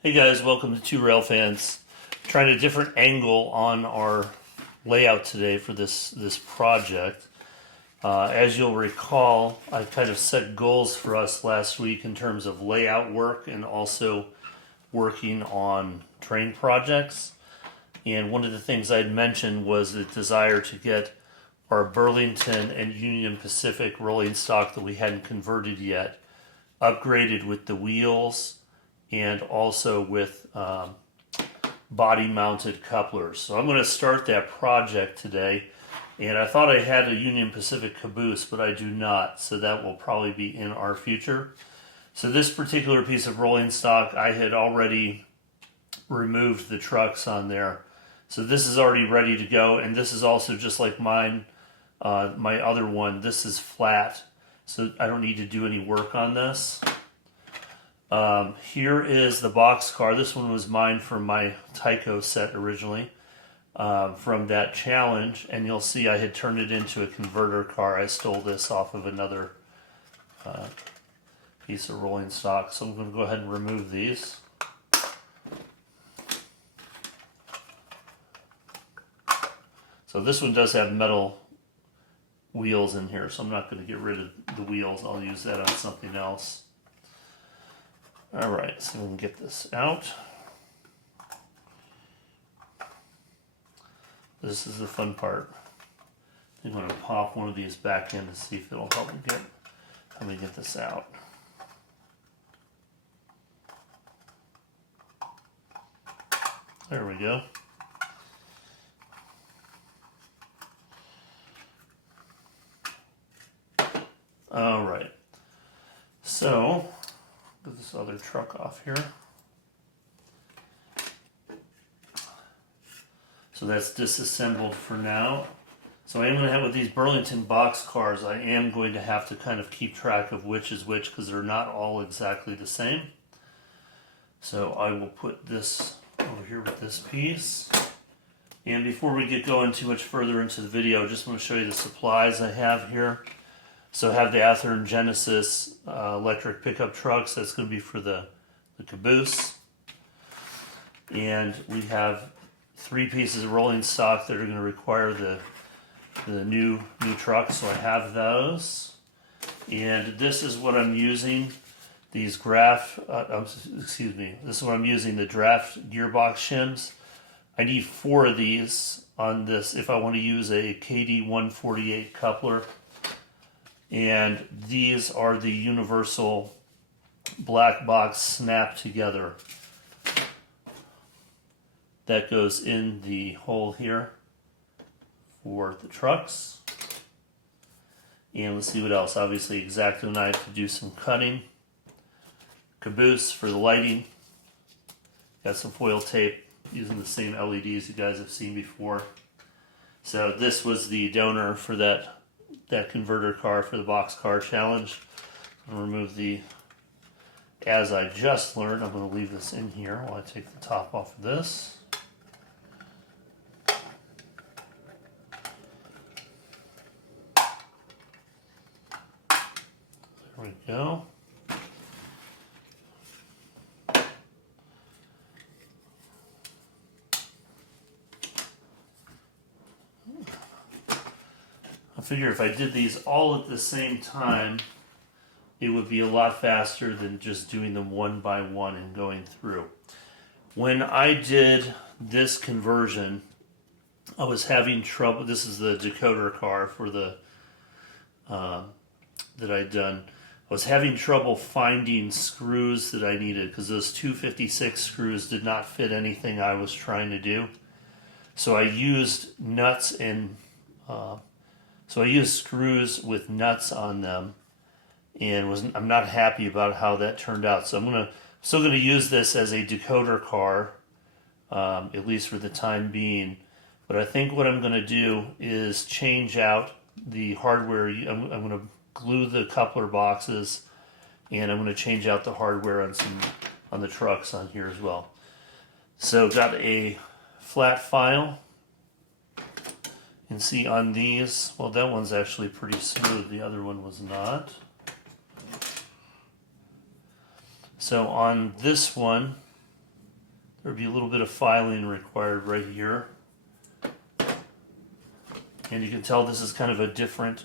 Hey guys, welcome to Two Rail Fans. Trying a different angle on our layout today for this project. As you'll recall, I kind of set goals for us last week in terms of layout work and also working on train projects. And one of the things I'd mentioned was the desire to get our Burlington and Union Pacific rolling stock that we hadn't converted yet upgraded with the wheels and also with body mounted couplers. So I'm going to start that project today. And I thought I had a Union Pacific caboose, but I do not. So that will probably be in our future. So this particular piece of rolling stock, I had already removed the trucks on there. So this is already ready to go. And this is also just like mine, my other one, this is flat. So I don't need to do any work on this. Here is the box car. This one was mine from my Tyco set originally, from that challenge. And you'll see I had turned it into a converter car. I stole this off of another piece of rolling stock. So I'm going to go ahead and remove these. So this one does have metal wheels in here, so I'm not going to get rid of the wheels. I'll use that on something else. Alright, so we can get this out. This is the fun part. I'm going to pop one of these back in to see if it'll help me get this out. There we go. Alright, so get this other truck off here. So that's disassembled for now. So I am going to have with these Burlington box cars, I am going to have to kind of keep track of which is which because they're not all exactly the same. So I will put this over here with this piece. And before we get going too much further into the video, I just want to show you the supplies I have here. So I have the Athearn Genesis electric pickup trucks. That's going to be for the caboose. And we have 3 pieces of rolling stock that are going to require the new truck. So I have those. And this is what I'm using. These this is what I'm using, the draft gearbox shims. I need 4 of these on this if I want to use a KD 148 coupler. And these are the universal black box snap together. That goes in the hole here for the trucks. And let's see what else. Obviously, X-Acto knife to do some cutting. Caboose for the lighting. Got some foil tape using the same LEDs you guys have seen before. So this was the donor for that converter car for the box car challenge. I'm going to remove the, as I just learned, I'm going to leave this in here while I take the top off of this. There we go. I figure if I did these all at the same time, it would be a lot faster than just doing them one by one and going through. When I did this conversion, I was having trouble. This is the decoder car for the that I'd done. I was having trouble finding screws that I needed because those 256 screws did not fit anything I was trying to do. So I used nuts and so I used screws with nuts on them, and I'm not happy about how that turned out. So I'm still gonna use this as a decoder car, at least for the time being. But I think what I'm gonna do is change out the hardware. I'm gonna glue the coupler boxes, and I'm gonna change out the hardware on the trucks on here as well. So got a flat file. You can see on these, well, that one's actually pretty smooth. The other one was not. So on this one, there'd be a little bit of filing required right here. And you can tell this is kind of a different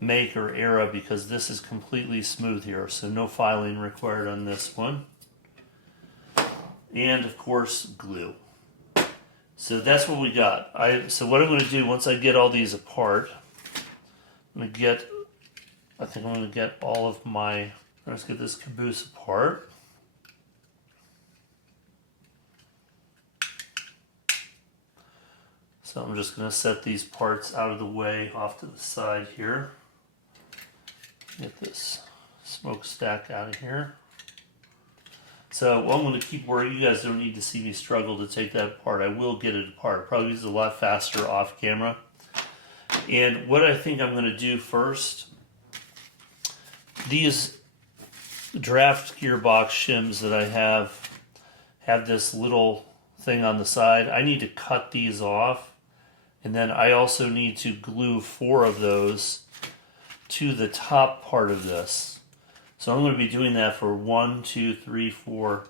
make or era because this is completely smooth here, so no filing required on this one. And of course, glue. So that's what we got. So what I'm going to do once I get all these apart, I think I'm going to get all of my, let's get this caboose apart. So I'm just going to set these parts out of the way off to the side here. Get this smokestack out of here. So I'm going to keep working. You guys don't need to see me struggle to take that apart. I will get it apart. Probably is a lot faster off camera. And what I think I'm going to do first, these draft gearbox shims that I have this little thing on the side. I need to cut these off. And then I also need to glue 4 of those to the top part of this. So I'm going to be doing that for 1, 2, 3, 4,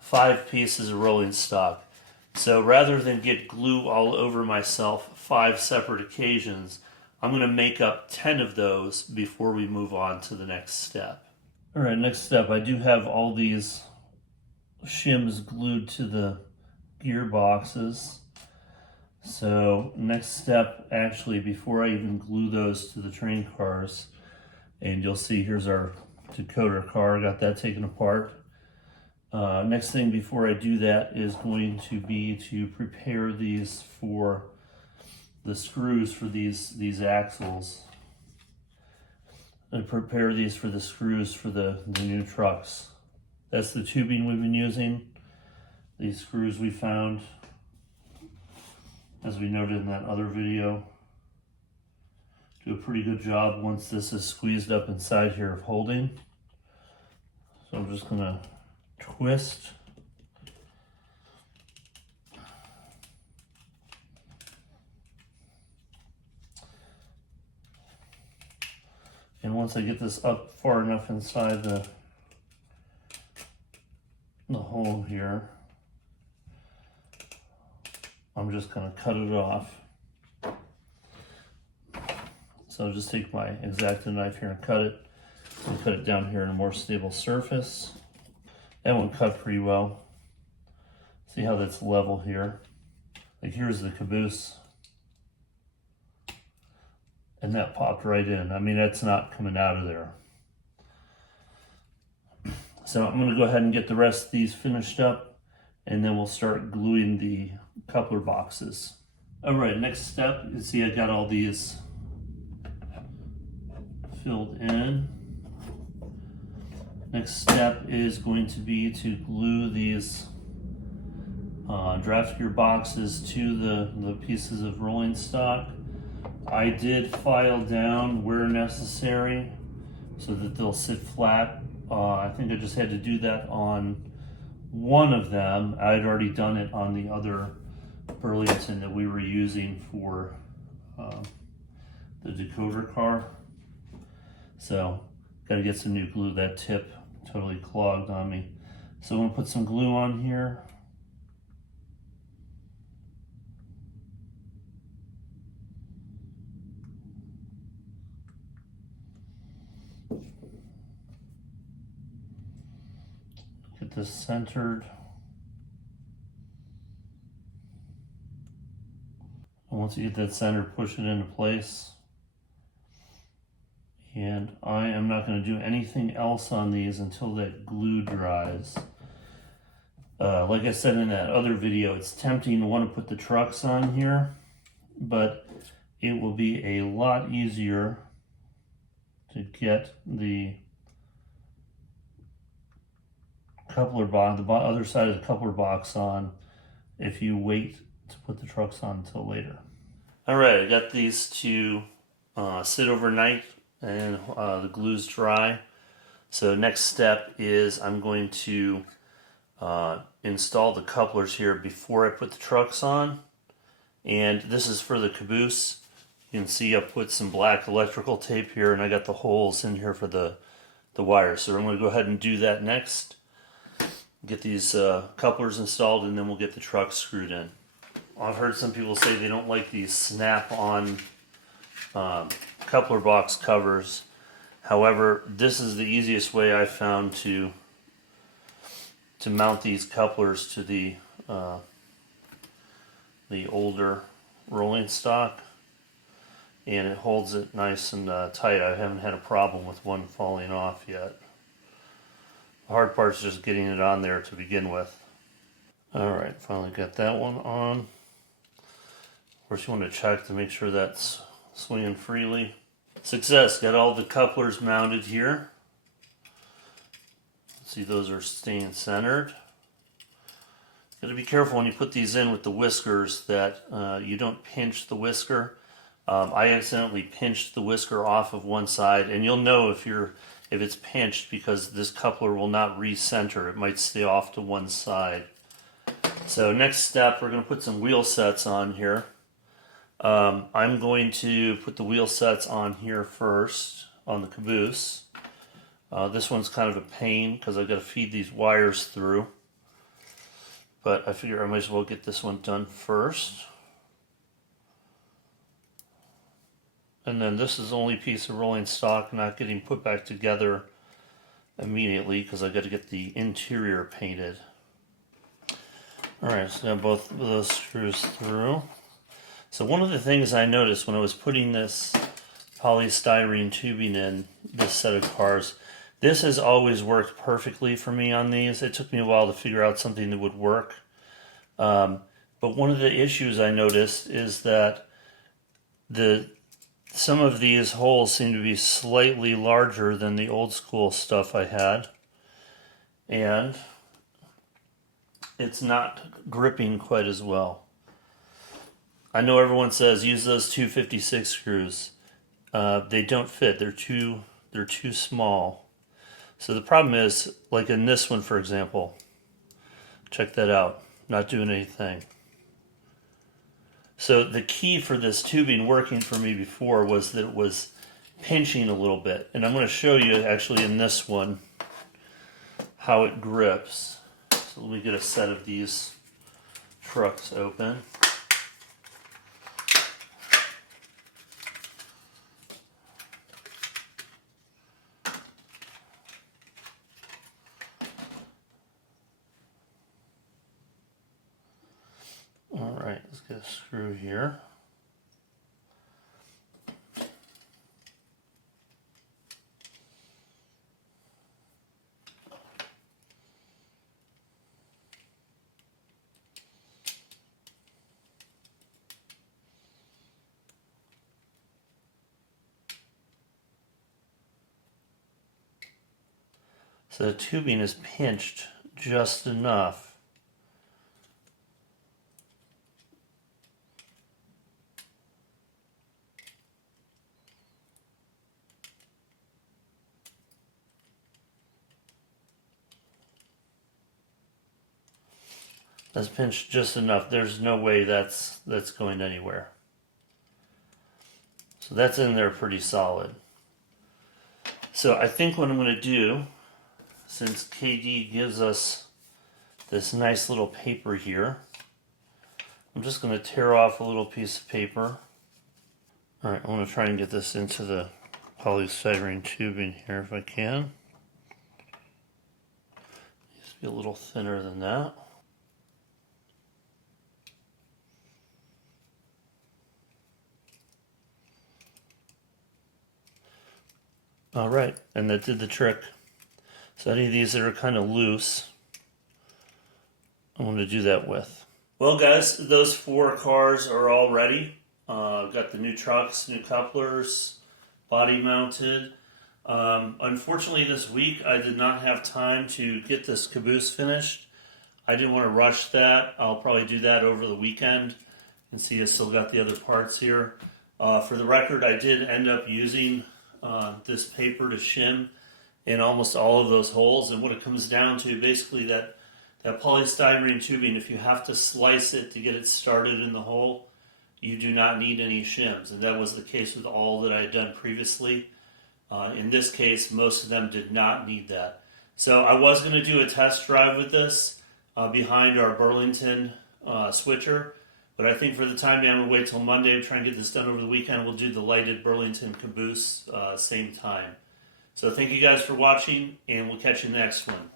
5 pieces of rolling stock. So rather than get glue all over myself 5 separate occasions, I'm going to make up 10 of those before we move on to the next step. All right, next step, I do have all these shims glued to the gearboxes. So next step, actually, before I even glue those to the train cars, and you'll see here's our decoder car, got that taken apart. Next thing before I do that is going to be to prepare these for the screws for these axles. And prepare these for the screws for the new trucks. That's the tubing we've been using. These screws we found, as we noted in that other video, do a pretty good job once this is squeezed up inside here of holding. So I'm just gonna twist. And once I get this up far enough inside the hole here, I'm just going to cut it off. So I'll just take my X-Acto knife here and cut it down here in a more stable surface. That one cut pretty well. See how that's level here? Like here's the caboose. And that popped right in. I mean, that's not coming out of there. So I'm going to go ahead and get the rest of these finished up, and then we'll start gluing the coupler boxes. All right, next step, you see I got all these filled in. Next step is going to be to glue these draft gear boxes to the pieces of rolling stock. I did file down where necessary so that they'll sit flat. I think I just had to do that on one of them. I'd already done it on the other Burlington that we were using for the decoder car. So, got to get some new glue. That tip totally clogged on me. So I'm going to put some glue on here. Get this centered. And once you get that centered, push it into place. And I am not going to do anything else on these until that glue dries. Like I said in that other video, it's tempting to want to put the trucks on here, but it will be a lot easier to get the coupler box, the other side of the coupler box on if you wait to put the trucks on until later. All right, I got these to sit overnight and the glue's dry. So next step is I'm going to install the couplers here before I put the trucks on. And this is for the caboose. You can see I put some black electrical tape here, and I got the holes in here for the wire. So I'm going to go ahead and do that next. get these couplers installed, and then we'll get the truck screwed in. I've heard some people say they don't like these snap-on coupler box covers. However, this is the easiest way I found to mount these couplers to the older rolling stock, and it holds it nice and tight. I haven't had a problem with one falling off yet. The hard part is just getting it on there to begin with. Alright, finally got that one on. Of course, you want to check to make sure that's swinging freely. Success! Got all the couplers mounted here. See, those are staying centered. Got to be careful when you put these in with the whiskers that you don't pinch the whisker. I accidentally pinched the whisker off of one side, and you'll know if it's pinched because this coupler will not recenter. It might stay off to one side. So next step, we're going to put some wheel sets on here. I'm going to put the wheel sets on here first on the caboose. This one's kind of a pain because I've got to feed these wires through. But I figure I might as well get this one done first. And then this is the only piece of rolling stock not getting put back together immediately because I've got to get the interior painted. Alright, so now both of those screws through. So one of the things I noticed when I was putting this polystyrene tubing in this set of cars, this has always worked perfectly for me on these. It took me a while to figure out something that would work. But one of the issues I noticed is that some of these holes seem to be slightly larger than the old school stuff I had. And it's not gripping quite as well. I know everyone says use those 256 screws. They don't fit. They're too small. So the problem is, like in this one, for example, check that out. Not doing anything. So the key for this tubing working for me before was that it was pinching a little bit. And I'm going to show you actually in this one how it grips. So let me get a set of these trucks open. Alright, let's get a screw here. So the tubing is pinched just enough . That's pinched just enough. There's no way that's going anywhere. So that's in there pretty solid. So I think what I'm going to do, since KD gives us this nice little paper here, I'm just going to tear off a little piece of paper. Alright, I want to try and get this into the polystyrene tubing here if I can. Needs to be a little thinner than that. Alright, and that did the trick. So any of these that are kind of loose, I'm going to do that with. Well guys, those 4 cars are all ready. Got the new trucks, new couplers, body mounted. Unfortunately this week I did not have time to get this caboose finished. I didn't want to rush that. I'll probably do that over the weekend. And see, I still got the other parts here. For the record, I did end up using this paper to shim in almost all of those holes, and what it comes down to, basically that polystyrene tubing, if you have to slice it to get it started in the hole, you do not need any shims, and that was the case with all that I had done previously. In this case, most of them did not need that. So I was going to do a test drive with this behind our Burlington switcher, but I think for the time being, I'm going to wait till Monday to try and get this done over the weekend. We'll do the lighted Burlington caboose same time. So thank you guys for watching, and we'll catch you next one.